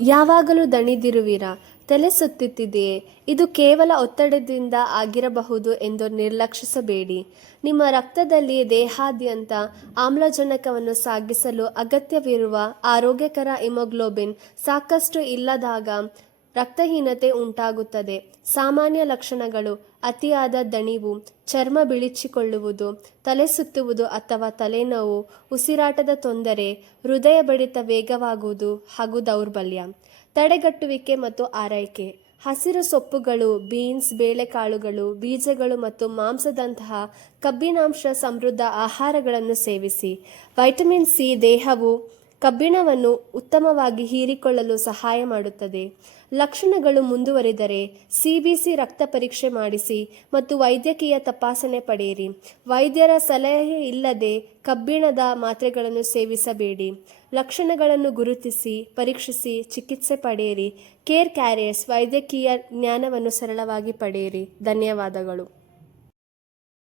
ಯಾವಾಗಲೂ ದಣಿದಿರುವಿರಾ? ತಲೆ ಸುತ್ತುತ್ತಿದೆಯೇ? ಇದು ಕೇವಲ ಒತ್ತಡದಿಂದ ಆಗಿರಬಹುದು ಎಂದು ನಿರ್ಲಕ್ಷಿಸಬೇಡಿ. ನಿಮ್ಮ ರಕ್ತದಲ್ಲಿ ದೇಹಾದ್ಯಂತ ಆಮ್ಲಜನಕವನ್ನು ಸಾಗಿಸಲು ಅಗತ್ಯವಿರುವ ಆರೋಗ್ಯಕರ ಹಿಮೋಗ್ಲೋಬಿನ್ ಸಾಕಷ್ಟು ಇಲ್ಲದಾಗ ರಕ್ತಹೀನತೆ ಉಂಟಾಗುತ್ತದೆ. ಸಾಮಾನ್ಯ ಲಕ್ಷಣಗಳು: ಅತಿಯಾದ ದಣಿವು, ಚರ್ಮ ಬಿಳಿಚಿಕೊಳ್ಳುವುದು, ತಲೆ ಸುತ್ತುವುದು ಅಥವಾ ತಲೆನೋವು, ಉಸಿರಾಟದ ತೊಂದರೆ, ಹೃದಯ ಬಡಿತ ವೇಗವಾಗುವುದು ಹಾಗೂ ದೌರ್ಬಲ್ಯ. ತಡೆಗಟ್ಟುವಿಕೆ ಮತ್ತು ಆರೈಕೆ: ಹಸಿರು ಸೊಪ್ಪುಗಳು, ಬೀನ್ಸ್, ಬೇಳೆಕಾಳುಗಳು, ಬೀಜಗಳು ಮತ್ತು ಮಾಂಸದಂತಹ ಕಬ್ಬಿನಾಂಶ ಸಮೃದ್ಧ ಆಹಾರಗಳನ್ನು ಸೇವಿಸಿ. ವೈಟಮಿನ್ ಸಿ ದೇಹವು ಕಬ್ಬಿಣವನ್ನು ಉತ್ತಮವಾಗಿ ಹೀರಿಕೊಳ್ಳಲು ಸಹಾಯ ಮಾಡುತ್ತದೆ. ಲಕ್ಷಣಗಳು ಮುಂದುವರಿದರೆ ಸಿಬಿಸಿ ರಕ್ತ ಪರೀಕ್ಷೆ ಮಾಡಿಸಿ ಮತ್ತು ವೈದ್ಯಕೀಯ ತಪಾಸಣೆ ಪಡೆಯಿರಿ. ವೈದ್ಯರ ಸಲಹೆ ಇಲ್ಲದೆ ಕಬ್ಬಿಣದ ಮಾತ್ರೆಗಳನ್ನು ಸೇವಿಸಬೇಡಿ. ಲಕ್ಷಣಗಳನ್ನು ಗುರುತಿಸಿ, ಪರೀಕ್ಷಿಸಿ, ಚಿಕಿತ್ಸೆ ಪಡೆಯಿರಿ. ಕೇರ್ ಕ್ಯಾರಿಯರ್ಸ್ ವೈದ್ಯಕೀಯ ಜ್ಞಾನವನ್ನು ಸರಳವಾಗಿ ಪಡೆಯಿರಿ. ಧನ್ಯವಾದಗಳು.